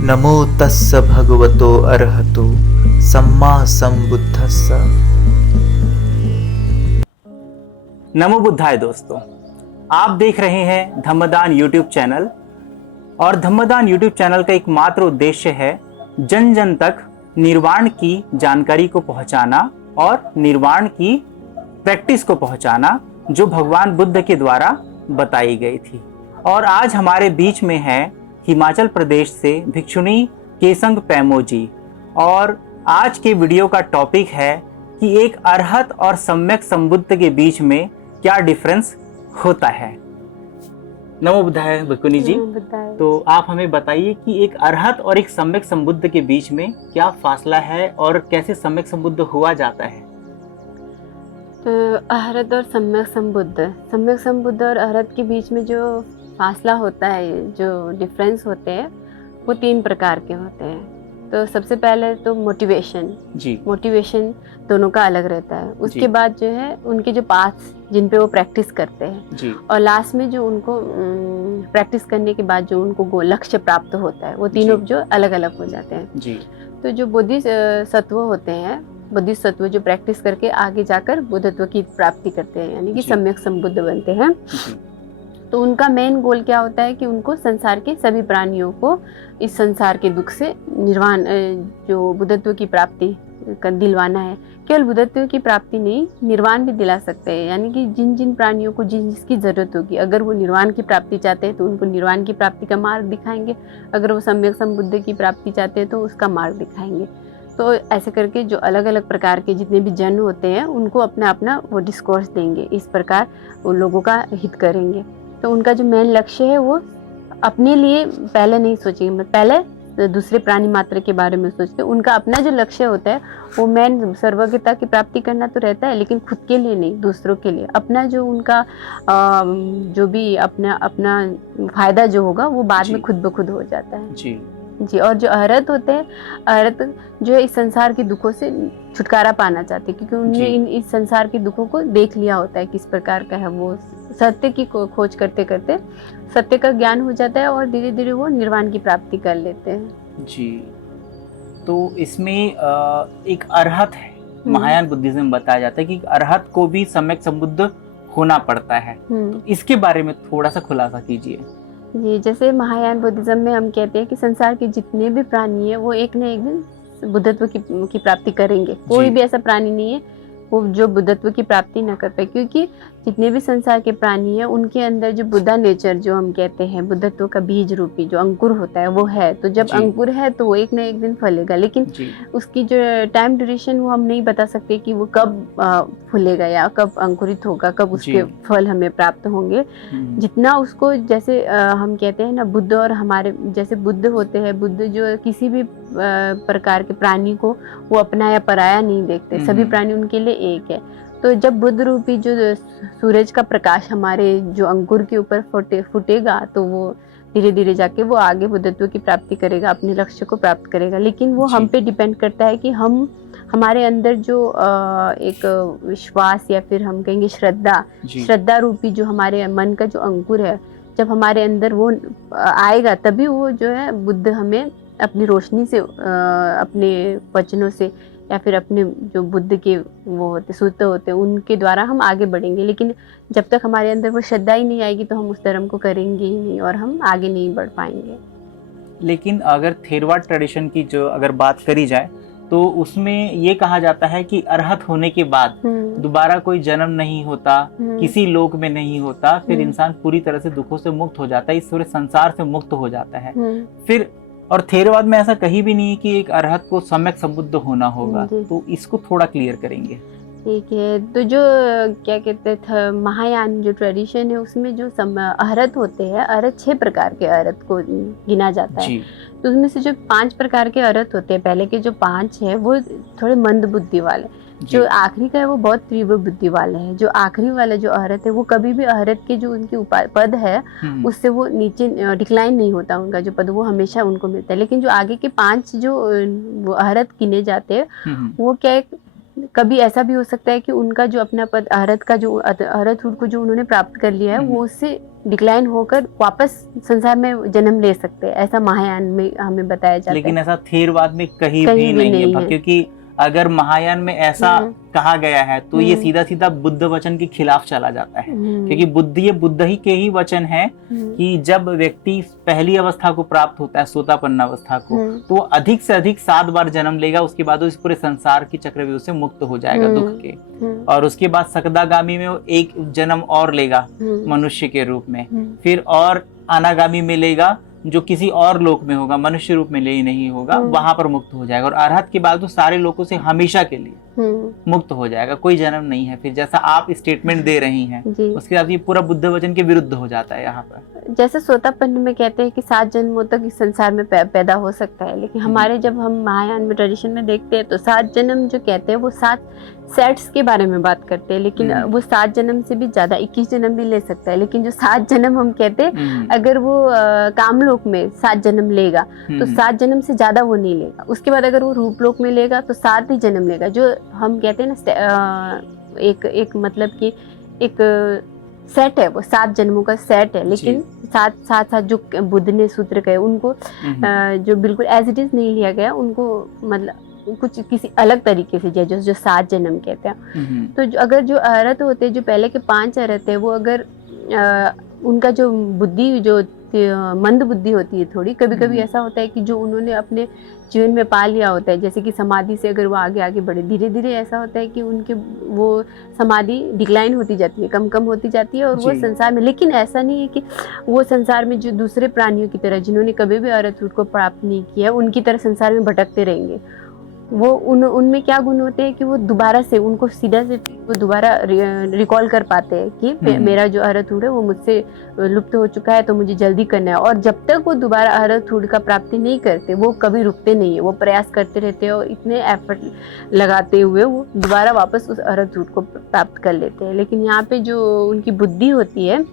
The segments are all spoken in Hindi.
नमो तस्स भगवतो अरहतो सम्मा संबुद्धस्स। नमो बुद्धाय दोस्तों, आप देख रहे हैं धम्मदान यूट्यूब चैनल। और धम्मदान यूट्यूब चैनल का एकमात्र उद्देश्य है जन जन तक निर्वाण की जानकारी को पहुंचाना और निर्वाण की प्रैक्टिस को पहुंचाना जो भगवान बुद्ध के द्वारा बताई गई थी। और आज हमारे बीच में है हिमाचल प्रदेश से भिक्षुणी केसंग पैमो जी। और आज के वीडियो का टॉपिक है कि एक अरहत और सम्यक संबुद्ध के बीच में क्या डिफरेंस होता है। नमो बुद्धाय भिक्षुणी जी। तो आप हमें बताइए कि एक अरहत और एक सम्यक संबुद्ध के बीच में क्या फासला है और कैसे सम्यक संबुद्ध हुआ जाता है। तो अरहत और सम्यक संबुद्ध और अरहत के बीच में जो फासला होता है, जो डिफरेंस होते हैं, वो 3 प्रकार के होते हैं। तो सबसे पहले तो मोटिवेशन दोनों का अलग रहता है। उसके बाद जो है उनके जो पाथ्स जिन पे वो प्रैक्टिस करते हैं, और लास्ट में जो उनको प्रैक्टिस करने के बाद जो उनको लक्ष्य प्राप्त होता है, वो तीनों जो अलग अलग हो जाते हैं। तो जो बुद्धिस्ट सत्व होते हैं, बुद्धिस्ट सत्व जो प्रैक्टिस करके आगे जाकर बुद्धत्व की प्राप्ति करते हैं, यानी कि सम्यक संबुद्ध बनते हैं। तो उनका मेन गोल क्या होता है कि उनको संसार के सभी प्राणियों को इस संसार के दुख से निर्वाण, जो बुद्धत्व की प्राप्ति कर दिलवाना है। केवल बुद्धत्व की प्राप्ति नहीं, निर्वाण भी दिला सकते हैं। यानी कि जिन जिन प्राणियों को जिसकी जरूरत होगी, अगर वो निर्वाण की प्राप्ति चाहते हैं तो उनको निर्वाण की प्राप्ति का मार्ग दिखाएंगे, अगर वो सम्यक संबुद्ध की प्राप्ति चाहते हैं तो उसका मार्ग दिखाएंगे। तो ऐसे करके जो अलग अलग प्रकार के जितने भी जन होते हैं उनको अपना अपना वो डिस्कोर्स देंगे, इस प्रकार उन लोगों का हित करेंगे। तो उनका जो मेन लक्ष्य है वो अपने लिए पहले नहीं सोचेंगे, पहले दूसरे प्राणी मात्र के बारे में सोचते हैं। उनका अपना जो लक्ष्य होता है वो मेन सर्वज्ञता की प्राप्ति करना तो रहता है, लेकिन खुद के लिए नहीं, दूसरों के लिए। अपना जो उनका जो भी अपना फायदा जो होगा वो बाद में खुद ब खुद हो जाता है। जी। और जो अरहत होते हैं, अरहत जो है इस संसार के दुखों से छुटकारा पाना चाहते हैं, क्योंकि उन्होंने इस संसार के दुखों को देख लिया होता है किस प्रकार का है। वो सत्य की खोज करते करते सत्य का ज्ञान हो जाता है और धीरे धीरे वो निर्वाण की प्राप्ति कर लेते हैं। जी। तो इसमें एक अरहत है, महायान बुद्धिज्म में बताया जाता है कि अरहत को भी सम्यक संबुद्ध होना पड़ता है। तो इसके बारे में थोड़ा सा खुलासा कीजिए। जी, जैसे महायान बुद्धिज्म में हम कहते हैं कि संसार के जितने भी प्राणी हैं वो एक न एक दिन बुद्धत्व की प्राप्ति करेंगे। कोई भी ऐसा प्राणी नहीं है वो जो बुद्धत्व की प्राप्ति न कर पाए, क्योंकि जितने भी संसार के प्राणी हैं उनके अंदर जो बुद्धा नेचर जो हम कहते हैं, बुद्धत्व का बीज रूपी जो अंकुर होता है वो है। तो जब अंकुर है तो वो एक न एक दिन फलेगा, लेकिन उसकी जो टाइम ड्यूरेशन वो हम नहीं बता सकते कि वो कब फूलेगा या कब अंकुरित होगा, कब उसके फल हमें प्राप्त होंगे। जितना उसको, जैसे हम कहते हैं ना, बुद्ध और हमारे जैसे बुद्ध होते हैं, बुद्ध जो किसी भी प्रकार के प्राणी को वो अपना या पराया नहीं देखते, सभी प्राणी उनके लिए एक है। तो जब बुद्ध रूपी जो सूरज का प्रकाश हमारे जो अंकुर के ऊपर फूटेगा तो वो धीरे धीरे जाके वो आगे बुद्धत्व की प्राप्ति करेगा, अपने लक्ष्य को प्राप्त करेगा। लेकिन वो हम पे डिपेंड करता है कि हमारे अंदर जो एक विश्वास या फिर हम कहेंगे श्रद्धा रूपी जो हमारे मन का जो अंकुर है, जब हमारे अंदर वो आएगा तभी वो जो है बुद्ध हमें अपनी रोशनी से, अपने वचनों से या फिर अपने जो बुद्ध के वो होते सूत्र होते हैं उनके द्वारा हम आगे बढ़ेंगे। लेकिन जब तक हमारे अंदर वो श्रद्धा ही नहीं आएगी तो हम उस धर्म को करेंगे ही नहीं और हम आगे नहीं बढ़ पाएंगे। लेकिन अगर थेरवाद ट्रेडिशन की जो अगर बात करी जाए तो उसमें ये कहा जाता है कि अरहत होने के बाद दोबारा कोई जन्म नहीं होता, किसी लोक में नहीं होता, फिर इंसान पूरी तरह से दुखों से मुक्त हो जाता है, इस पूरे संसार से मुक्त हो जाता है। फिर और थेरवाद में ऐसा कहीं भी नहीं है कि एक अरहत को सम्यक संबुद्ध होना होगा। तो इसको थोड़ा क्लियर करेंगे। ठीक है। तो जो क्या कहते थे महायान जो ट्रेडिशन है उसमें जो अरहत होते हैं, अरहत 6 प्रकार के अरहत को गिना जाता है। तो उसमें से जो 5 प्रकार के अरहत होते हैं, पहले के जो 5 है वो थोड़े मंद बुद्धि वाले, जो आखिरी का है वो बहुत तीव्र बुद्धि वाले हैं। जो आखिरी वाला जो अरहत है वो कभी भी अरहत के जो उनकी पद है उससे वो नीचे डिक्लाइन नहीं होता, उनका जो पद वो हमेशा उनको मिलता है। लेकिन जो आगे के 5 जो वो अरहत गिने जाते हैं वो क्या कभी ऐसा भी हो सकता है कि उनका जो अपना पद अरहत का जो अरहतहुड को जो उन्होंने प्राप्त कर लिया है वो उससे डिक्लाइन होकर वापस संसार में जन्म ले सकते हैं, ऐसा महायान में हमें बताया जाता है। लेकिन ऐसा थेरवाद में कहीं भी नहीं है, क्योंकि अगर महायान में ऐसा कहा गया है तो ये सीधा सीधा बुद्ध वचन के खिलाफ चला जाता है, क्योंकि ये बुद्ध ही के ही वचन है कि जब व्यक्ति पहली अवस्था को प्राप्त होता है, सोतापन्न अवस्था को, तो वो अधिक से अधिक 7 बार जन्म लेगा, उसके बाद वो इस पूरे संसार की चक्रव्यूह से मुक्त हो जाएगा दुख के, और उसके बाद सकदागामी में वो एक जन्म और लेगा मनुष्य के रूप में, फिर और अनागामी में लेगा जो किसी और लोक में होगा, मनुष्य रूप में ले नहीं होगा, वहां पर मुक्त हो जाएगा, और अरहत के बाद तो सारे लोगों से हमेशा के लिए मुक्त हो जाएगा, कोई जन्म नहीं है। फिर जैसा आप स्टेटमेंट दे रही हैं उसके बाद ये पूरा बुद्ध वचन के विरुद्ध हो जाता है यहाँ पर। जैसे सोतापन्न में कहते हैं कि 7 जन्मों तक इस संसार में पैदा हो सकता है, लेकिन हमारे जब हम महायान में ट्रेडिशन में देखते हैं तो 7 जन्म जो कहते हैं वो 7 सेट्स के बारे में बात करते हैं, लेकिन वो 7 जन्म से भी ज्यादा 21 जन्म भी ले सकता है। लेकिन जो 7 जन्म हम कहते हैं, अगर वो कामलोक में 7 जन्म लेगा तो 7 जन्म से ज्यादा वो नहीं लेगा। उसके बाद अगर वो रूपलोक में लेगा तो 7 ही जन्म लेगा। जो हम कहते हैं ना एक मतलब कि एक सेट है, वो 7 जन्मों का सेट है, लेकिन साथ जो बुद्ध ने सूत्र कहे उनको जो बिल्कुल एज इट इज नहीं लिया गया, उनको मतलब कुछ किसी अलग तरीके से जो 7 जन्म कहते हैं। तो अगर जो अरहत होते हैं, जो पहले के 5 अरहत है, वो अगर उनका जो बुद्धि जो मंद बुद्धि होती है थोड़ी, कभी कभी ऐसा होता है कि जो उन्होंने अपने जीवन में पा लिया होता है, जैसे कि समाधि से अगर वो आगे आगे बढ़े, धीरे धीरे ऐसा होता है कि उनके वो समाधि डिक्लाइन होती जाती है, कम कम होती जाती है, और वो संसार में, लेकिन ऐसा नहीं है कि वो संसार में जो दूसरे प्राणियों की तरह जिन्होंने कभी भी अरहतहुड को प्राप्त नहीं किया उनकी तरह संसार में भटकते रहेंगे। वो उनमें क्या गुण होते हैं कि वो दोबारा से उनको सीधा से वो दोबारा रिकॉल कर पाते हैं कि मेरा जो अरहतहुड है वो मुझसे लुप्त हो चुका है, तो मुझे जल्दी करना है। और जब तक वो दोबारा अरहतहुड का प्राप्ति नहीं करते, वो कभी रुकते नहीं है, वो प्रयास करते रहते हैं, और इतने एफर्ट लगाते हुए वो दोबारा वापस उस अरहतहुड को प्राप्त कर लेते हैं। लेकिन यहाँ पे जो उनकी बुद्धि होती है,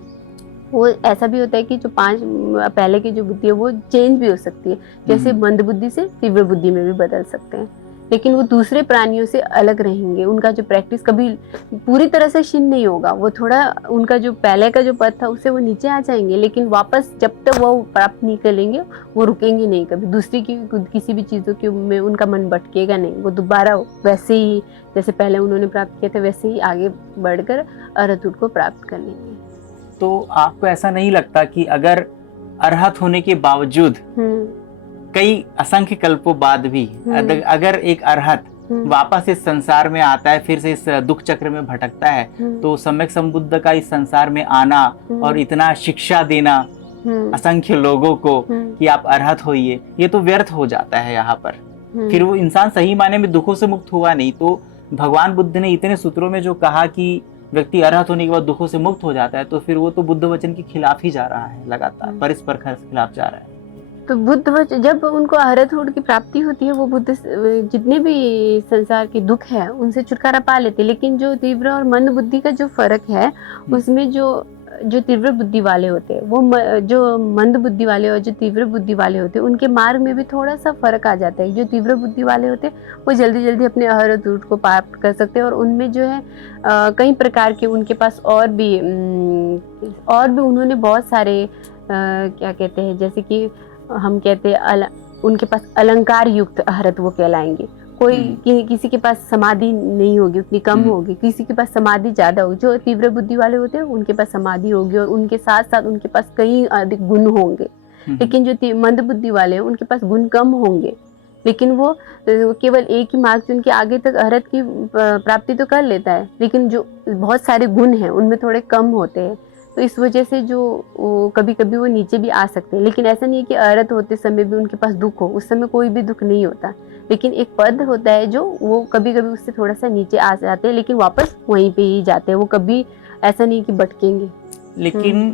वो ऐसा भी होता है कि जो 5 पहले की जो बुद्धि है वो चेंज भी हो सकती है, जैसे मंद बुद्धि से तीव्र बुद्धि में भी बदल सकते हैं, लेकिन वो दूसरे प्राणियों से अलग रहेंगे। उनका जो प्रैक्टिस कभी पूरी तरह से क्षीण नहीं होगा, वो थोड़ा उनका जो पहले का जो पद था उससे वो नीचे आ जाएंगे, लेकिन वापस जब तक वो प्राप्त नहीं कर लेंगे वो रुकेंगे नहीं, कभी दूसरी की किसी भी चीज़ों के में उनका मन भटकेगा नहीं, वो दोबारा वैसे ही जैसे पहले उन्होंने प्राप्त किया था वैसे ही आगे बढ़कर अरहतहुड को प्राप्त कर लेंगे। तो आपको ऐसा नहीं लगता कि अगर अरहत होने के बावजूद कई असंख्य कल्पों बाद भी अगर एक अरहत वापस इस संसार में आता है, फिर से इस दुख चक्र में भटकता है, तो सम्यक संबुद्ध का इस संसार में आना और इतना शिक्षा देना असंख्य लोगों को कि आप अरहत होइए, ये तो व्यर्थ हो जाता है यहाँ पर। फिर वो इंसान सही मायने में दुखों से मुक्त हुआ नहीं। तो भगवान बुद्ध ने इतने सूत्रों में जो कहा कि व्यक्ति अरहत होने के बाद दुखों से मुक्त हो जाता है, तो फिर वो तो बुद्ध वचन के खिलाफ ही जा रहा है, लगातार परस्पर खिलाफ जा रहा है। तो बुद्ध वचन जब उनको अरहतहुड की प्राप्ति होती है, वो बुद्ध जितने भी संसार के दुख है उनसे छुटकारा पा लेते, लेकिन जो तीव्र और मंद बुद्धि का जो फर्क है उसमें जो तीव्र बुद्धि वाले होते हैं, वो जो मंद बुद्धि वाले और जो तीव्र बुद्धि वाले होते हैं उनके मार्ग में भी थोड़ा सा फर्क आ जाता है। जो तीव्र बुद्धि वाले होते हैं वो जल्दी जल्दी अपने अरहतहुड को प्राप्त कर सकते हैं, और उनमें जो है कई प्रकार के उनके पास और भी उन्होंने बहुत सारे क्या कहते हैं, जैसे कि हम कहते हैं उनके पास अलंकार युक्त अरहत वो कहलाएंगे। कोई किसी के पास समाधि नहीं होगी, उतनी कम होगी, किसी के पास समाधि ज्यादा होगी। जो तीव्र बुद्धि वाले होते हैं उनके पास समाधि होगी और उनके साथ साथ उनके पास कई अधिक गुण होंगे। लेकिन जो मंद बुद्धि वाले हैं उनके पास गुण कम होंगे, लेकिन वो केवल एक ही मार्ग उनके आगे तक अरहत की प्राप्ति तो कर लेता है, लेकिन जो बहुत सारे गुण हैं उनमें थोड़े कम होते हैं। तो इस वजह से जो कभी कभी वो नीचे भी आ सकते हैं। लेकिन ऐसा नहीं है कि अरहत होते समय भी उनके पास दुख हो, उस समय कोई भी दुख नहीं होता, लेकिन एक पद होता है जो वो कभी कभी उससे थोड़ा सा नीचे आ जाते हैं, लेकिन वापस वहीं पे ही जाते हैं, वो कभी ऐसा नहीं कि भटकेंगे। लेकिन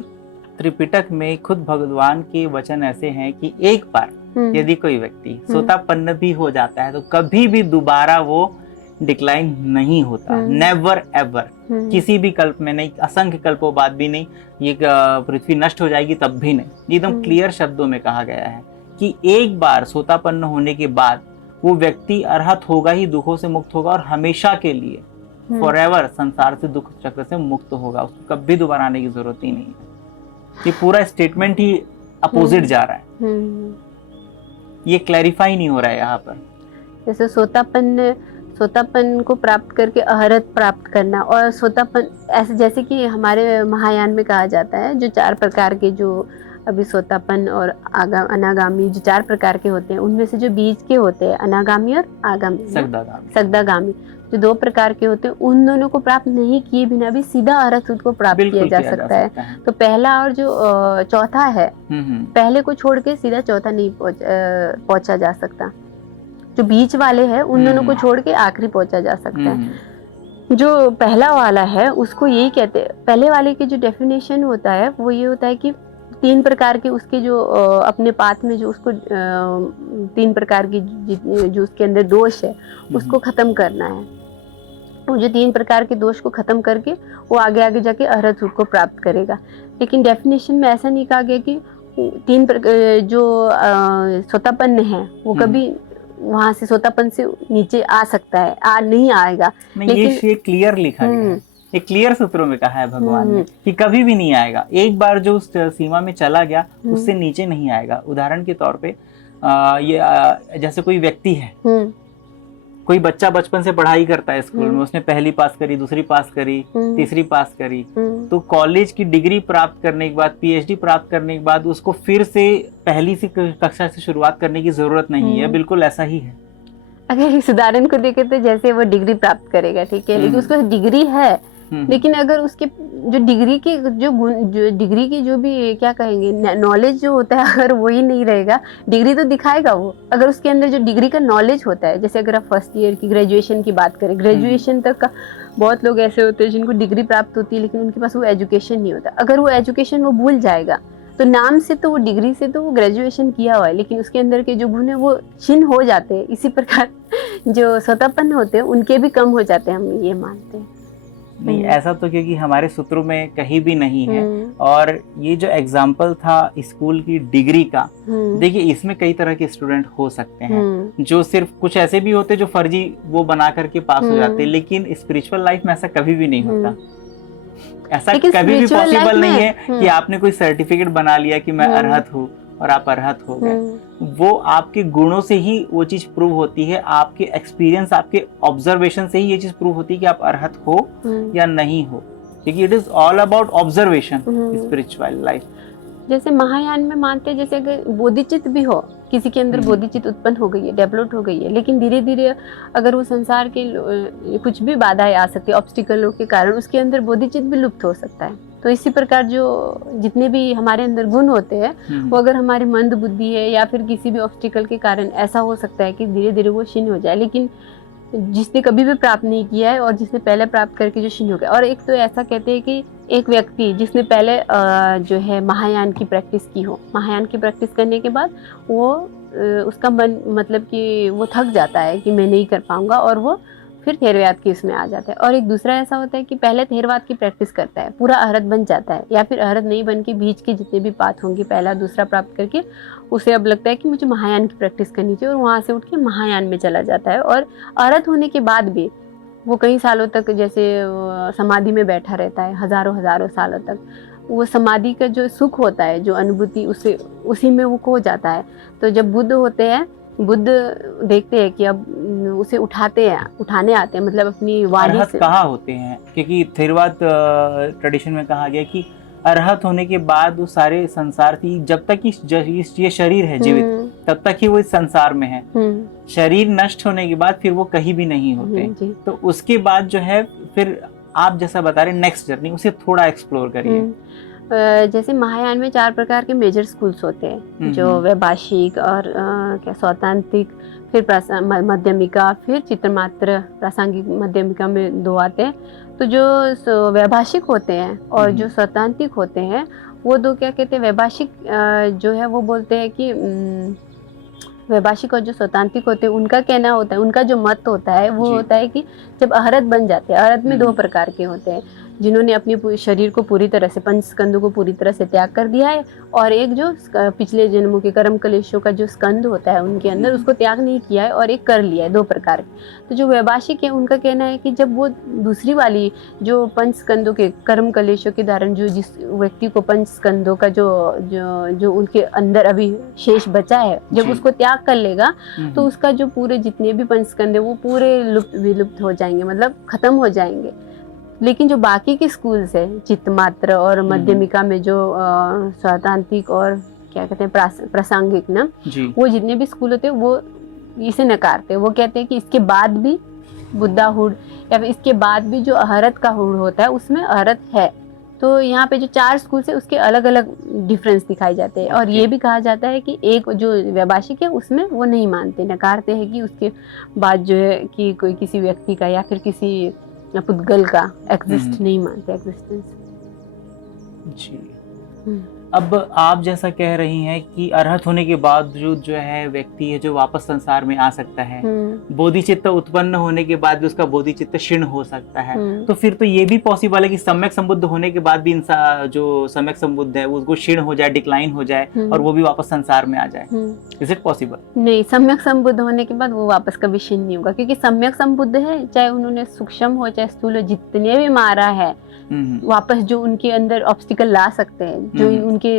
त्रिपिटक में खुद भगवान के वचन ऐसे हैं कि एक बार यदि कोई व्यक्ति सोतापन्न भी हो जाता है तो कभी भी दोबारा वो डिक्लाइन नहीं होता, नेवर एवर, किसी भी कल्प में नहीं, असंख्य कल्पों बाद भी नहीं, ये पृथ्वी नष्ट हो जाएगी तब भी नहीं। एकदम क्लियर शब्दों में कहा गया है कि एक बार सोतापन्न होने के बाद वो व्यक्ति अरहत होगा ही, दुखों से मुक्त होगा और हमेशा के लिए फॉरएवर संसार से दुख चक्र से मुक्त होगा, उसको कभी दोबारा आने की जरूरत ही नहीं है। ये पूरा स्टेटमेंट ही अपोजिट जा रहा है, ये क्लैरिफाई नहीं हो रहा है यहाँ पर। जैसे सोतापन को प्राप्त करके अहरत प्राप्त करना, और सोतापन ऐसे जैसे कि हमारे महायान में कहा जाता है जो 4 प्रकार के, जो अभी सोतापन और अनागामी जो 4 प्रकार के होते हैं, उनमें से जो बीच के होते हैं अनागामी और आगामी, सगदागामी जो 2 प्रकार के होते हैं, उन दोनों को प्राप्त नहीं किए बिना भी सीधा अरहत को प्राप्त किया जा सकता है। तो पहला और जो चौथा है, पहले को छोड़ के सीधा चौथा नहीं पहुंचा जा सकता। जो बीच वाले हैं उन दोनों को छोड़ के आखिरी पहुंचा जा सकता है। जो पहला वाला है उसको यही कहते हैं, पहले वाले की जो डेफिनेशन होता है वो ये होता है कि 3 प्रकार के उसके जो अपने पाथ में जो उसको 3 प्रकार की जो उसके अंदर दोष है उसको खत्म करना है। वो जो 3 प्रकार के दोष को खत्म करके वो आगे जाके अरहत को प्राप्त करेगा। लेकिन डेफिनेशन में ऐसा नहीं कहा गया कि 3 जो सोतापन्न है वो कभी वहां से सोतापन से नीचे आ सकता है, नहीं आएगा। लेकिन ये क्लियर लिखा गया है, ये क्लियर सूत्रों में कहा है भगवान ने कि कभी भी नहीं आएगा। एक बार जो उस सीमा में चला गया उससे नीचे नहीं आएगा। उदाहरण के तौर पे जैसे कोई व्यक्ति है, कोई बच्चा बचपन से पढ़ाई करता है स्कूल में, उसने पहली पास करी, दूसरी पास करी, तीसरी पास करी, तो कॉलेज की डिग्री प्राप्त करने के बाद, पीएचडी प्राप्त करने के बाद उसको फिर से पहली सी कक्षा से शुरुआत करने की जरूरत नहीं है। बिल्कुल ऐसा ही है। अगर इस उदाहरण को देखें तो जैसे वो डिग्री प्राप्त करेगा, ठीक है, लेकिन उसको डिग्री है, लेकिन अगर उसके जो डिग्री के जो गुण, जो डिग्री की जो भी क्या कहेंगे नॉलेज जो होता है, अगर वही नहीं रहेगा, डिग्री तो दिखाएगा वो। अगर उसके अंदर जो डिग्री का नॉलेज होता है, जैसे अगर आप फर्स्ट ईयर की ग्रेजुएशन की बात करें, ग्रेजुएशन तक का बहुत लोग ऐसे होते हैं जिनको डिग्री प्राप्त होती है लेकिन उनके पास वो एजुकेशन नहीं होता। अगर वो एजुकेशन वो भूल जाएगा तो नाम से तो वो डिग्री से तो वो ग्रेजुएशन किया हुआ है, लेकिन उसके अंदर के जो गुण है वो क्षीण हो जाते हैं। इसी प्रकार जो स्वतःपन्न होते हैं उनके भी कम हो जाते हैं, हम ये मानते हैं। नहीं, ऐसा तो क्योंकि हमारे सूत्रों में कहीं भी नहीं है। और ये जो एग्जाम्पल था स्कूल की डिग्री का, देखिए इसमें कई तरह के स्टूडेंट हो सकते हैं। जो सिर्फ कुछ ऐसे भी होते जो फर्जी वो बना करके पास हो जाते हैं, लेकिन स्पिरिचुअल लाइफ में ऐसा कभी भी नहीं होता। ऐसा कभी भी पॉसिबल नहीं है कि आपने कोई सर्टिफिकेट बना लिया कि मैं अरहत हूँ और आप अरहत हो गए। वो आपके गुणों से ही वो चीज प्रूव होती है, आपके एक्सपीरियंस, आपके ऑब्जर्वेशन से ही ये चीज प्रूव होती है कि आप अरहत हो या नहीं हो, क्योंकि it is all about observation spiritual life. जैसे महायान में मानते हैं, जैसे अगर बोधिचित्त भी हो, किसी के अंदर बोधिचित्त उत्पन्न हो गई है, डेवलप हो गई है, लेकिन धीरे धीरे अगर वो संसार के कुछ भी बाधाएं आ सकती है, ऑब्स्टिकलों के कारण उसके अंदर बोधिचित्त भी लुप्त हो सकता है। तो इसी प्रकार जो जितने भी हमारे अंदर गुण होते हैं वो अगर हमारी मंद बुद्धि है या फिर किसी भी ऑब्स्टिकल के कारण ऐसा हो सकता है कि धीरे धीरे वो क्षीण हो जाए। लेकिन जिसने कभी भी प्राप्त नहीं किया है और जिसने पहले प्राप्त करके जो क्षीण हो गया, और एक तो ऐसा कहते हैं कि एक व्यक्ति जिसने पहले जो है महायान की प्रैक्टिस की हो, महायान की प्रैक्टिस करने के बाद वो उसका मन मतलब कि वो थक जाता है कि मैं नहीं कर पाऊंगा और वो फिर थेरवाद की उसमें आ जाता है। और एक दूसरा ऐसा होता है कि पहले थेरवाद की प्रैक्टिस करता है, पूरा अरहत बन जाता है, या फिर अरहत नहीं बन के बीच के जितने भी पाथ होंगे पहला दूसरा प्राप्त करके उसे अब लगता है कि मुझे महायान की प्रैक्टिस करनी चाहिए, और वहाँ से उठ के महायान में चला जाता है। और अरहत होने के बाद भी वो कई सालों तक जैसे समाधि में बैठा रहता है, हजारों सालों तक। वो समाधि का जो सुख होता है, जो अनुभूति, उसी में वो खो जाता है। तो जब बुद्ध होते हैं, बुद्ध देखते हैं कि अब उसे उठाने आते हैं, मतलब अपनी वाणी से। कहाँ होते हैं, क्योंकि थेरवाद ट्रेडिशन में कहा गया कि अरहत होने के बाद वो सारे संसार की, जब तक ये शरीर है जीवित तब तक ही वो इस संसार में है। शरीर नष्ट होने के बाद फिर वो कहीं भी नहीं होते। तो उसके बाद जो है फिर आप जैसा बता रहे नेक्स्ट जर्नी, उसे थोड़ा एक्सप्लोर करिए। जैसे महायान में 4 प्रकार के मेजर स्कूल्स होते हैं, जो वैभाषिक और क्या सौतांत्रिक, फिर मध्यमिका, फिर चित्रमात्र प्रासंगिक मध्यमिका में 2 आते हैं। तो जो वैभाषिक होते हैं और जो सौतांत्रिक होते हैं वो 2 क्या कहते हैं, वैभाषिक जो है वो बोलते हैं कि वैभाषिक और जो सौतांत्रिक होते हैं उनका कहना होता है, उनका जो मत होता है वो होता है कि जब अरहत बन जाते हैं, अरहत में 2 प्रकार के होते हैं। जिन्होंने अपने शरीर को पूरी तरह से, पंच स्कंदों को पूरी तरह से त्याग कर दिया है, और एक जो पिछले जन्मों के कर्म कलेशों का जो स्कंद होता है उनके अंदर, उसको त्याग नहीं किया है और एक कर लिया है, दो प्रकार के। तो जो वैभाषिक है उनका कहना है कि जब वो दूसरी वाली जो पंच स्कंदों के कर्म कलेशों के कारण जो जिस व्यक्ति को पंच स्कंदों का जो जो जो उनके अंदर अभी शेष बचा है, जब उसको त्याग कर लेगा तो उसका जो पूरे जितने भी पंच स्कंद है वो पूरे विलुप्त हो जाएंगे, मतलब खत्म हो जाएंगे। लेकिन जो बाकी के स्कूल्स है, चित्तमात्र और मध्यमिका में जो स्वतांत्रिक और क्या कहते हैं प्रासंगिक ना, वो जितने भी स्कूल होते हैं वो इसे नकारते हैं। वो कहते हैं कि इसके बाद भी बुद्धाहुड या फिर इसके बाद भी जो अहरत का हुड होता है उसमें अहरत है। तो यहाँ पे जो 4 स्कूल है उसके अलग अलग डिफरेंस दिखाए जाते हैं। और ये भी कहा जाता है कि एक जो वैभाषिक है उसमें वो नहीं मानते, नकारते हैं कि उसके बाद जो है कि कोई किसी व्यक्ति का या फिर किसी पुद्गल का एग्जिस्ट नहीं मानते, एग्जिस्टेंस। जी। अब आप जैसा कह रही हैं कि अरहत होने के बावजूद जो है व्यक्ति है जो वापस संसार में आ सकता है, बोधिचित्त उत्पन्न होने के बाद भी उसका बोधिचित्त क्षीण हो सकता है, तो फिर तो ये भी पॉसिबल है कि सम्यक संबुद्ध होने के बाद भी इंसान जो सम्यक संबुद्ध है वो उसको क्षीण हो जाए, डिक्लाइन हो जाए और वो भी वापस संसार में आ जाए। Is it possible? नहीं, सम्यक संबुद्ध होने के बाद वो वापस कभी क्षीण नहीं होगा, क्योंकि सम्यक संबुद्ध है, चाहे उन्होंने सूक्ष्म हो चाहे स्थूल हो, जितने भी मारा है वापस जो उनके अंदर ऑब्स्टिकल ला सकते हैं, जो उनके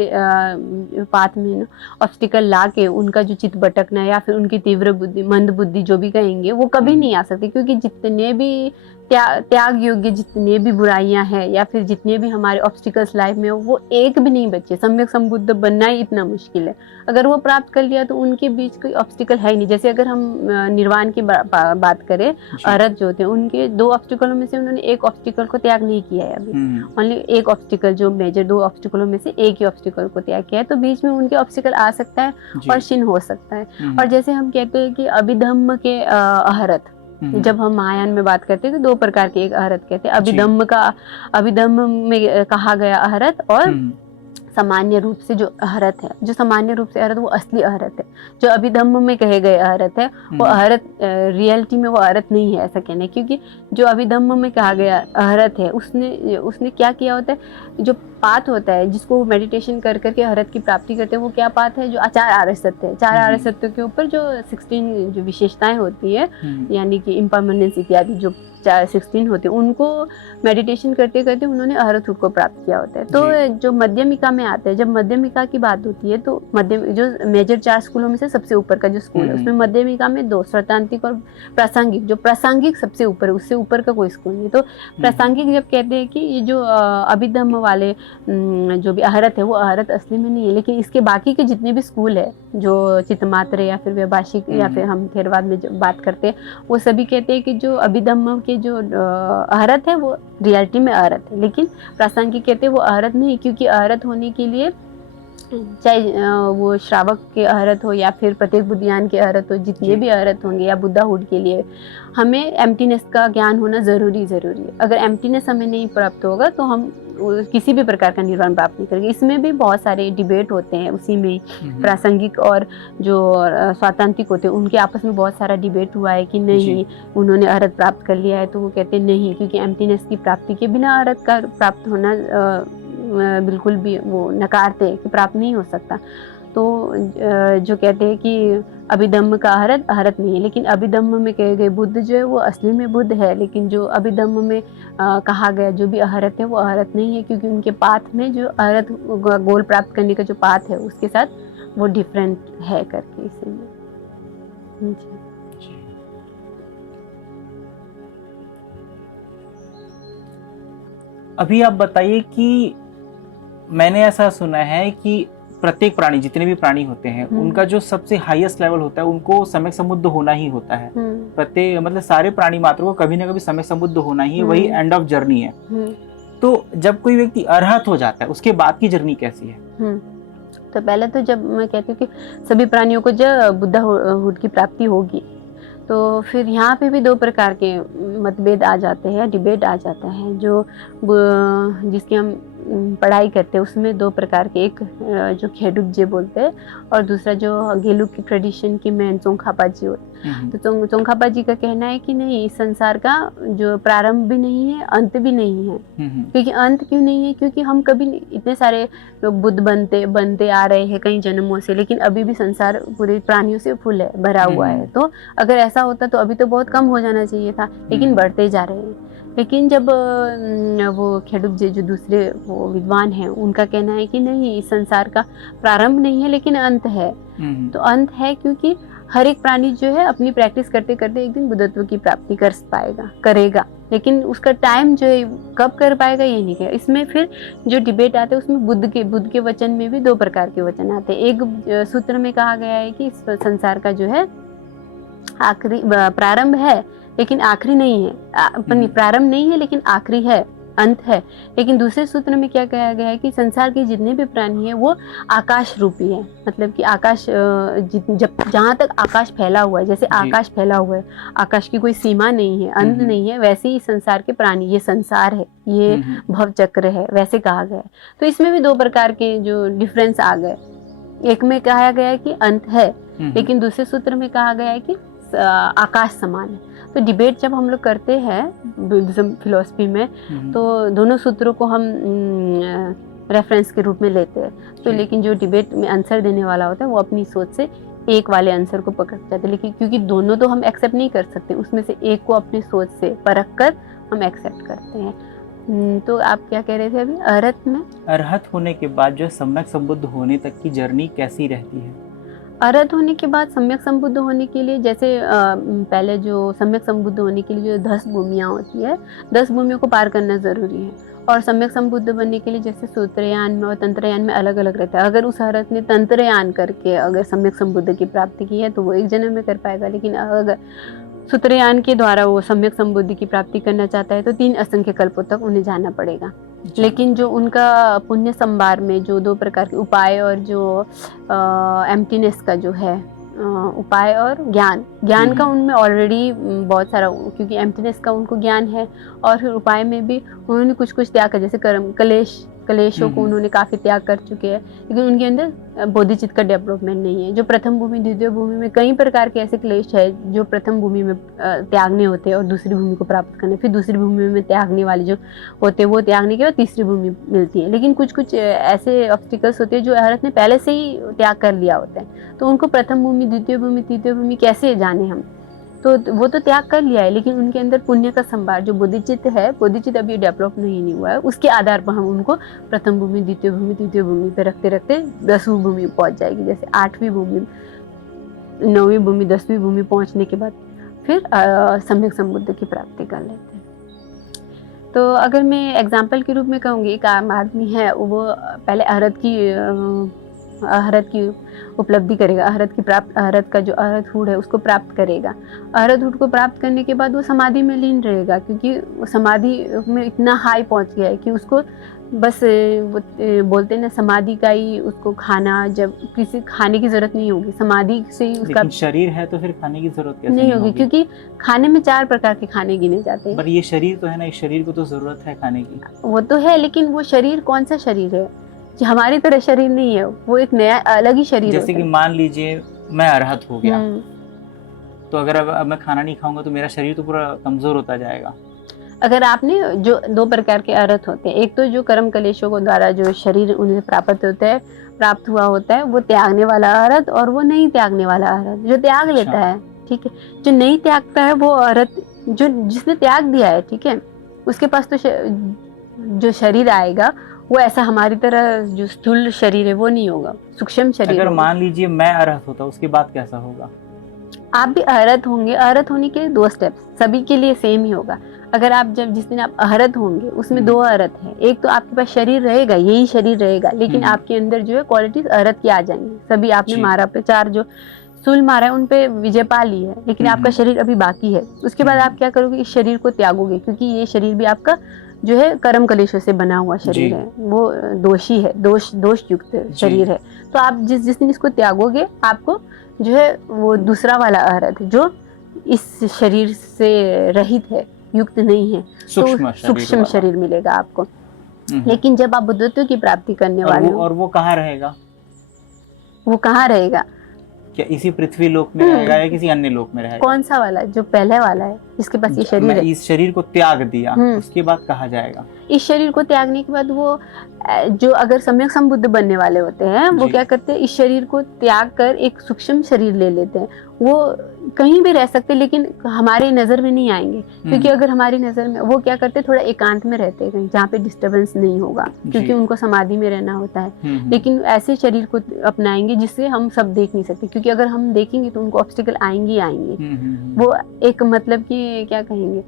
पाथ में ना ऑब्स्टिकल ला के उनका जो चित्त भटकना या फिर उनकी तीव्र बुद्धि, मंद बुद्धि जो भी कहेंगे, वो कभी नहीं आ सकती। क्योंकि जितने भी त्याग योग्य जितने भी बुराइयां हैं या फिर जितने भी हमारे ऑब्स्टिकल्स लाइफ में वो एक भी नहीं बचे। सम्यक संबुद्ध बनना ही इतना मुश्किल है। अगर वो प्राप्त कर लिया तो उनके बीच कोई ऑब्स्टिकल है ही नहीं। जैसे अगर हम निर्वाण की बात करें, अरहत जो होते हैं उनके 2 ऑब्स्टिकलों में से उन्होंने एक ऑब्स्टिकल को त्याग नहीं किया है अभी। ओनली एक ऑब्स्टिकल, जो मेजर 2 ऑब्स्टिकलों में से एक ही ऑब्स्टिकल को त्याग किया है। तो बीच में उनके ऑब्स्टिकल आ सकता है और क्षीण हो सकता है। और जैसे हम कहते हैं कि अभिधम्म के अहरत, जब हम महायान में बात करते हैं तो 2 प्रकार के एक अहरत कहते हैं। अभिधम्म में कहा गया अहरत और सामान्य रूप से जो अहरत है, जो सामान्य रूप से अहरत वो असली अहरत है। जो अभिधम्म में कहे गए अहरत है वो अहरत रियलिटी में वो अहरत नहीं है, ऐसा कहना है। क्योंकि जो अभिधम्म में कहा गया अहरत है उसने क्या किया होता है, जो पाथ होता है जिसको वो मेडिटेशन कर करके अहरत की प्राप्ति करते हैं, वो क्या पाथ है, जो 4 आर्य सत्य है। 4 आर्य सत्य के ऊपर जो 16 जो विशेषताएं होती है, यानी कि इम्परमानेंस इत्यादि जो 16 होते हैं, उनको मेडिटेशन करते करते उन्होंने अहरत को प्राप्त किया होता है। तो जो मध्यमिका में आते हैं, जब मध्यमिका की बात होती है तो जो मेजर 4 स्कूलों में से सबसे ऊपर का जो स्कूल है उसमें मध्यमिका में 2 स्वतांत्रिक और प्रासंगिक। जो प्रासंगिक सबसे ऊपर है, उससे ऊपर का कोई स्कूल नहीं। तो प्रासंगिक जब कहते हैं कि ये जो अभिधम्म वाले जो भी अहरत है वो अहरत असली में नहीं है, लेकिन इसके बाकी के जितने भी स्कूल है जो चित्तमात्र या फिर वैभाषिक या फिर हम थेरवाद में जो बात करते हैं, वो सभी कहते हैं कि जो अभिधम्म के जो अहरत है वो रियलिटी में अहरत है। लेकिन प्रासंगिक कहते हैं वो अहरत नहीं, क्योंकि अहरत होने के लिए चाहे वो श्रावक के अहरत हो या फिर प्रत्येक बुद्धियान के अहरत हो, जितने भी अहरत होंगे या बुद्धाहुड के लिए हमें एम्प्टीनेस का ज्ञान होना ज़रूरी है। अगर एम्प्टीनेस हमें नहीं प्राप्त होगा तो हम किसी भी प्रकार का निर्वाण प्राप्त नहीं करेंगे। इसमें भी बहुत सारे डिबेट होते हैं, उसी में प्रासंगिक और जो स्वातांत्रिक होते हैं उनके आपस में बहुत सारा डिबेट हुआ है कि नहीं उन्होंने अहरत प्राप्त कर लिया है। तो वो कहते हैं नहीं, क्योंकि एम्प्टीनेस की प्राप्ति के बिना अहरत का प्राप्त होना बिल्कुल भी वो नकारते हैं कि प्राप्त नहीं हो सकता। तो जो कहते हैं कि अभिधम्म का अहरत नहीं है, लेकिन अभिधम्म में कहे गए बुद्ध जो है वो असली में बुद्ध है। लेकिन जो अभिधम्म में कहा गया जो भी अहरत है वो अहरत नहीं है, क्योंकि उनके पाथ में जो अहरत गोल प्राप्त करने का जो पाथ है उसके साथ वो डिफरेंट है करके, इसीलिए। अभी आप बताइए कि मैंने ऐसा सुना है कि प्रत्येक प्राणी, जितने भी प्राणी होते हैं उनका जो सबसे हाईएस्ट लेवल होता है उनको सम्यक संबुद्ध होना ही होता है। प्रत्येक मतलब सारे प्राणी मात्र को कभी ना कभी सम्यक संबुद्ध होना ही है, वही एंड ऑफ जर्नी है। तो जब कोई व्यक्ति अरहत हो जाता है उसके बाद की जर्नी कैसी है? तो पहले तो जब मैं कहती हूँ कि सभी प्राणियों को जब बुद्धाहुड की प्राप्ति होगी तो फिर यहाँ पे भी 2 प्रकार के मतभेद आ जाते हैं, डिबेट आ जाता है। जो जिसके हम पढ़ाई करते हैं उसमें दो प्रकार के, एक जो खेडुकजे बोलते हैं और दूसरा जो गेलुक की ट्रेडिशन की मेन चोंखापाजी होती है। तो चोंखापाजी का कहना है कि नहीं, इस संसार का जो प्रारंभ भी नहीं है अंत भी नहीं है। क्योंकि अंत क्यों नहीं है? क्योंकि हम कभी इतने सारे लोग बुद्ध बनते आ रहे हैं कई जन्मों से, लेकिन अभी भी संसार पूरे प्राणियों से फुल है, भरा हुआ है। तो अगर ऐसा होता तो अभी तो बहुत कम हो जाना चाहिए था, लेकिन बढ़ते जा रहे हैं। लेकिन जब वो खेडुकजे जो दूसरे वो विद्वान हैं उनका कहना है कि नहीं, इस संसार का प्रारंभ नहीं है लेकिन अंत है। तो अंत है क्योंकि हर एक प्राणी जो है अपनी प्रैक्टिस करते करते एक दिन बुद्धत्व की प्राप्ति करेगा, लेकिन उसका टाइम जो है कब कर पाएगा ये नहीं है। इसमें फिर जो डिबेट आते हैं उसमें बुद्ध के वचन में भी दो प्रकार के वचन आते हैं। एक सूत्र में कहा गया है कि इस संसार का जो है आखिरी प्रारंभ है लेकिन आखिरी नहीं है, प्रारंभ नहीं है लेकिन आखिरी है, अंत है। लेकिन दूसरे सूत्र में क्या कहा गया है कि संसार के जितने भी प्राणी हैं वो आकाश रूपी है, मतलब कि आकाश जहाँ तक आकाश फैला हुआ है, जैसे आकाश फैला हुआ है, आकाश की कोई सीमा नहीं है, अंत नहीं है, वैसे ही संसार के प्राणी, ये संसार है, ये भव चक्र है, वैसे कहा गया है। तो इसमें भी दो प्रकार के जो डिफरेंस आ गए। एक में कहा गया है कि अंत है, लेकिन दूसरे सूत्र में कहा गया है कि आकाश समान है। तो डिबेट जब हम लोग करते हैं बुद्धिज्म फिलॉसफी में, तो दोनों सूत्रों को हम रेफरेंस के रूप में लेते हैं। तो लेकिन जो डिबेट में आंसर देने वाला होता है वो अपनी सोच से एक वाले आंसर को पकड़ जाते हैं, लेकिन क्योंकि दोनों तो हम एक्सेप्ट नहीं कर सकते, उसमें से एक को अपनी सोच से परख कर हम एक्सेप्ट करते हैं। तो आप क्या कह रहे थे अभी? अरहत होने के बाद जो सम्यक संबुद्ध होने तक की जर्नी कैसी रहती है? अरहत होने के बाद सम्यक संबुद्ध होने के लिए, जैसे पहले जो सम्यक संबुद्ध होने के लिए जो 10 भूमियाँ होती है, 10 भूमियों को पार करना ज़रूरी है। और सम्यक संबुद्ध बनने के लिए जैसे सूत्रयान में और तंत्रयान में अलग अलग रहता है। अगर उस अरहत ने तंत्रयान करके अगर सम्यक संबुद्ध की प्राप्ति की है तो वो एक जन्म में कर पाएगा, लेकिन अगर सूत्रयान के द्वारा वो सम्यक संबुद्धि की प्राप्ति करना चाहता है तो 3 असंख्य कल्पों तक उन्हें जाना पड़ेगा। लेकिन जो उनका पुण्य संभार में जो 2 प्रकार के उपाय और जो एम्प्टीनेस का जो है उपाय और ज्ञान का उनमें ऑलरेडी बहुत सारा, क्योंकि एम्प्टीनेस का उनको ज्ञान है, और फिर उपाय में भी उन्होंने कुछ त्याग कर, जैसे कर्म कलेशों को उन्होंने काफ़ी त्याग कर चुके हैं, लेकिन उनके अंदर बोधिचित्त का डेवलपमेंट नहीं है। जो प्रथम भूमि द्वितीय भूमि में कई प्रकार के ऐसे क्लेश है जो प्रथम भूमि में त्यागने होते हैं और दूसरी भूमि को प्राप्त करने, फिर दूसरी भूमि में त्यागने वाले जो होते हैं वो त्यागने के बाद तीसरी भूमि मिलती है। लेकिन कुछ ऐसे ऑब्स्टिकल्स होते हैं जो अरहत ने पहले से ही त्याग कर लिया होता है, तो उनको प्रथम भूमि द्वितीय भूमि तृतीय भूमि कैसे जाने हम? तो वो तो त्याग कर लिया है, लेकिन उनके अंदर पुण्य का संभार जो बोधिचित्त है, बोधिचित्त अभी डेवलप नहीं हुआ है, उसके आधार पर हम उनको प्रथम भूमि द्वितीय भूमि तृतीय भूमि पे रखते रखते 10वीं भूमि पहुंच जाएगी। जैसे 8वीं भूमि 9वीं भूमि 10वीं भूमि पहुंचने के बाद फिर सम्यक संबुद्ध की प्राप्ति कर लेते हैं। तो अगर मैं एग्जाम्पल के रूप में कहूँगी, एक आम आदमी है, वो पहले अरहत की उपलब्धि करेगा, अरहत का जो अरहतहूड है उसको प्राप्त करेगा। अरहतहूड को प्राप्त करने के बाद वो समाधि में लीन रहेगा, क्योंकि समाधि में इतना हाई पहुंच गया है कि उसको बस बोलते हैं ना, समाधि का ही उसको खाना, जब किसी खाने की जरूरत नहीं होगी, समाधि से ही उसका शरीर है तो फिर खाने की जरूरत कैसे नहीं होगी? क्योंकि खाने में 4 प्रकार के खाने गिने जाते हैं। पर ये शरीर तो है ना, इस शरीर को तो जरूरत है खाने की। वो तो है, लेकिन वो शरीर कौन सा शरीर है? हमारी तरह शरीर नहीं है, वो एक नया अलग ही शरीर जैसे कि मान लीजिए मैं अरहत हो गया, तो अगर अब मैं खाना नहीं खाऊंगा तो मेरा शरीर तो पूरा कमजोर होता जाएगा। अगर आपने जो 2 प्रकार के अरहत होते हैं, एक तो जो कर्म कलेशों को द्वारा जो शरीर उन्हें प्राप्त हुआ होता है वो त्यागने वाला अरहत, और वो नहीं त्यागने वाला अरहत जो त्याग लेता है, ठीक है। जो नहीं त्यागता है वो अरहत जो जिसने त्याग दिया है, ठीक है, उसके पास तो जो शरीर आएगा वो ऐसा हमारी तरह जो स्थूल शरीर है वो नहीं होगा, सूक्ष्म शरीर। अगर मान लीजिए मैं अरहत होता, उसके बाद कैसा होगा? आप भी अरहत होंगे। अरहत होने के 2 स्टेप्स सभी के लिए सेम ही होगा। अगर आप जिस दिन आप अरहत होंगे उसमें 2 अरहत है। एक तो आपके पास शरीर रहेगा, यही शरीर रहेगा, लेकिन आपके अंदर जो है क्वालिटीज अरहत की आ जाएंगी। सभी आपने मारा पे 4 जो सूल मारा है उन पे विजय पा ली है, लेकिन आपका शरीर अभी बाकी है। उसके बाद आप क्या करोगे? इस शरीर को त्यागोगे, क्योंकि ये शरीर भी आपका जो है कर्म कलेशों से बना हुआ शरीर है, वो दोषी है, दोष युक्त शरीर है। तो आप जिस दिन इसको त्यागोगे, आपको जो है वो दूसरा वाला अरहत जो इस शरीर से रहित है, युक्त नहीं है, तो सूक्ष्म शरीर मिलेगा आपको। लेकिन जब आप बुद्धत्व की प्राप्ति करने वाले हो, और वो कहाँ रहेगा? वो कहाँ रहेगा? क्या इसी पृथ्वी लोक में रहेगा या किसी अन्य लोक में रहेगा? कौन सा वाला? जो पहले वाला है, जिसके पास ये शरीर मैं है। इस शरीर को त्याग दिया, उसके बाद कहाँ जाएगा? इस शरीर को त्यागने के बाद वो जो अगर सम्यक संबुद्ध बनने वाले होते हैं, वो जी। क्या करते हैं, इस शरीर को त्याग कर एक सूक्ष्म शरीर ले लेते हैं। वो कहीं भी रह सकते, लेकिन हमारी नजर में नहीं आएंगे, क्योंकि अगर हमारी नजर में, वो क्या करते हैं, थोड़ा एकांत में रहते हैं, कहीं जहाँ पे डिस्टरबेंस नहीं होगा, क्योंकि उनको समाधि में रहना होता है। लेकिन ऐसे शरीर को अपनाएंगे जिससे हम सब देख नहीं सकते, क्योंकि अगर हम देखेंगे तो उनको ऑब्स्टिकल आएंगे ही आएंगे। वो एक मतलब कि क्या कहेंगे,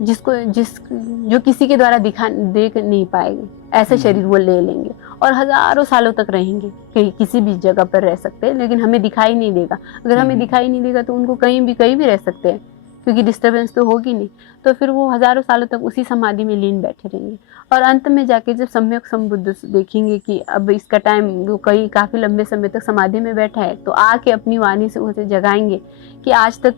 जो किसी के द्वारा देख नहीं पाएंगे, ऐसे शरीर वो ले लेंगे और हजारों सालों तक रहेंगे, कहीं किसी भी जगह पर रह सकते हैं, लेकिन हमें दिखाई नहीं देगा। अगर हमें दिखाई नहीं देगा तो उनको कहीं भी रह सकते हैं, क्योंकि डिस्टरबेंस तो होगी नहीं। तो फिर वो हजारों सालों तक उसी समाधि में लीन बैठे रहेंगे, और अंत में जाके जब सम्यक संबुद्ध देखेंगे कि अब इसका टाइम, वो काफी लंबे समय तक समाधि में बैठा है, तो आके अपनी वाणी से उसे जगाएंगे कि आज तक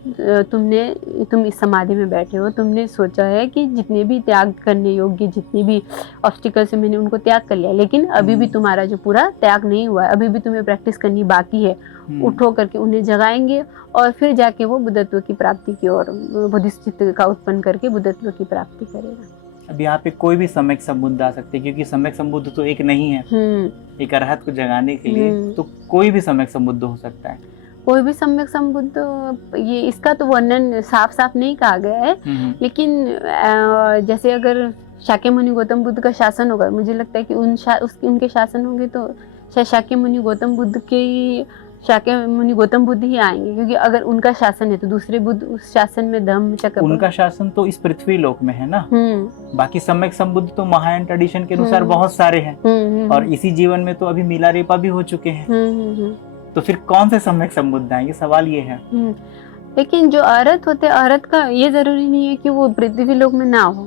तुम इस समाधि में बैठे हो, तुमने सोचा है कि जितने भी त्याग करने योग्य जितनी भी ऑब्स्टिकल्स है, मैंने उनको त्याग कर लिया, लेकिन अभी भी तुम्हारा जो पूरा त्याग नहीं हुआ है, अभी भी तुम्हें प्रैक्टिस करनी बाकी है। उठो करके उन्हें जगाएंगे, और फिर जाके वो बुद्धत्व की प्राप्ति की ओर, बुद्धिस्ट चित्त का उत्पन्न करके बुद्धत्व की प्राप्ति करेगा। अब यहाँ पे कोई भी सम्यक संबुद्ध आ सकते हैं, क्योंकि सम्यक संबुद्ध तो एक नहीं है। एक अरहत को जगाने के लिए तो कोई भी सम्यक संबुद्ध हो सकता है। कोई भी सम्यक संबुद्ध, ये इसका तो वर्णन साफ नहीं कहा गया है, लेकिन जैसे अगर शाक्यमुनि गौतम बुद्ध का शासन होगा, मुझे लगता है कि उनके शासन होंगे तो शायद शाक्यमुनि गौतम बुद्ध ही आएंगे, क्योंकि अगर उनका शासन है तो दूसरे बुद्ध उस शासन में धम्म चक्र, उनका शासन तो इस पृथ्वी लोक में है ना। बाकी सम्यक संबुद्ध तो महायान ट्रेडिशन के अनुसार बहुत सारे हैं, और इसी जीवन में तो अभी मिलारेपा भी हो चुके हैं। तो फिर कौन से सम्यक संबुद्ध आएंगे, सवाल ये है। लेकिन जो अरहत होते हैं, अरहत का ये जरूरी नहीं है कि वो पृथ्वी लोक में ना हो,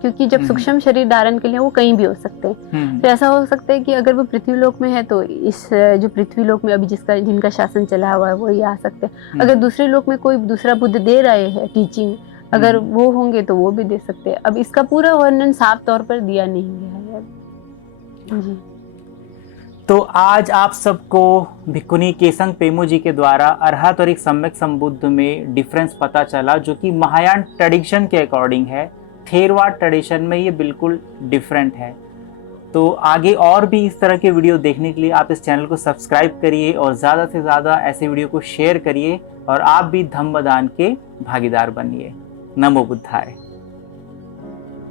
क्योंकि जब सूक्ष्म शरीर धारण के लिए वो कहीं भी हो सकते हैं। तो ऐसा हो सकता है कि अगर वो पृथ्वी लोक में है तो इस जो पृथ्वी लोक में अभी जिनका शासन चला हुआ है वो ही आ सकते हैं। अगर दूसरे लोक में कोई दूसरा बुद्ध दे रहे हैं टीचिंग, अगर वो होंगे तो वो भी दे सकते हैं। अब इसका पूरा वर्णन साफ तौर पर दिया नहीं गया है जी। तो आज आप सबको भिक्खुनी केसंग पेमो जी के द्वारा अरहत और एक सम्यक संबुद्ध में डिफरेंस पता चला, जो कि महायान ट्रेडिशन के अकॉर्डिंग है। थेरवाद ट्रेडिशन में ये बिल्कुल डिफरेंट है। तो आगे और भी इस तरह के वीडियो देखने के लिए आप इस चैनल को सब्सक्राइब करिए और ज़्यादा से ज़्यादा ऐसे वीडियो को शेयर करिए, और आप भी धम्मदान के भागीदार बनिए। नमो बुद्धाय।